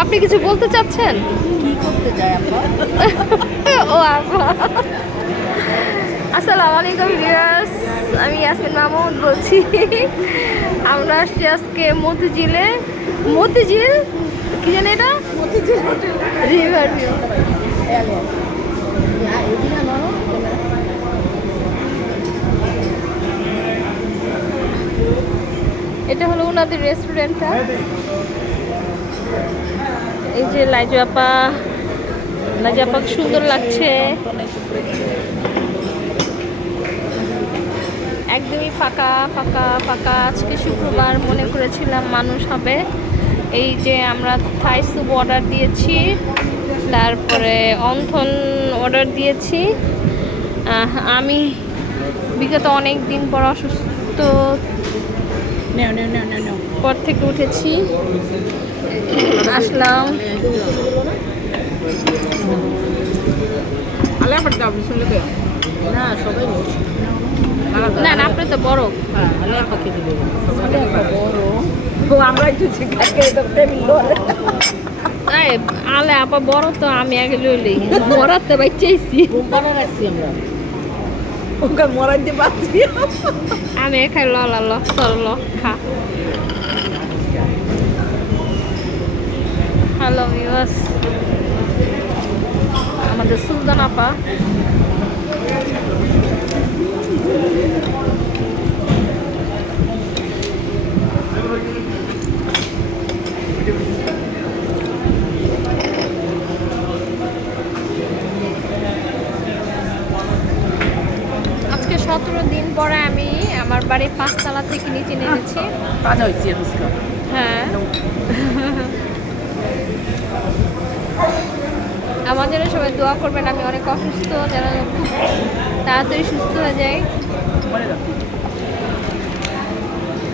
আপনি কিছু বলতে চাচ্ছেন? কি করতে যায় আপা? ও আপা, আসসালামু আলাইকুম ভিউয়ার্স, আমি ইয়াসমিন মাহমুদ বলছি। আমরা আসছি আজকে মতিঝিলে। মতিঝিল কি জানি এটা, মতিঝিল হোটেল। River view. এটা হলো ওনাদের রেস্টুরেন্টটা। এই যে লাইজু আপা, লাইজু আপা সুন্দর লাগছে। একদমই ফাঁকা ফাঁকা ফাঁকা। আজকে শুক্রবার, মনে করেছিলাম মানুষ হবে। এই যে আমরা থাই স্যুপ অর্ডার দিয়েছি, তারপরে অন্থন অর্ডার দিয়েছি। আমি বিগত অনেক দিন পর অসুস্থ পর থেকে উঠেছি, আসলাম। না সবাই না না, আপনি তো বড়। আমরা একটু টেবিল এই, আলে আপা বড় তো, আমি আগে লইলি মরাতে বাইচাইছি। রাখছি আমরা ওকে মরাইতে পারছি। আমি খাই ল ল ল চল ল খা। হ্যালো ভিউয়ার্স, আমাদের সুলতান আপা। আজকে 17 দিন পরে আমি আমার বাড়ির 5 তলা থেকে নিচে নেমেছি। হ্যাঁ, আমার জন্য সবাই দোয়া করবেন। আমি অনেক অসুস্থ, যেন খুব তাড়াতাড়ি সুস্থ হয়ে যাই।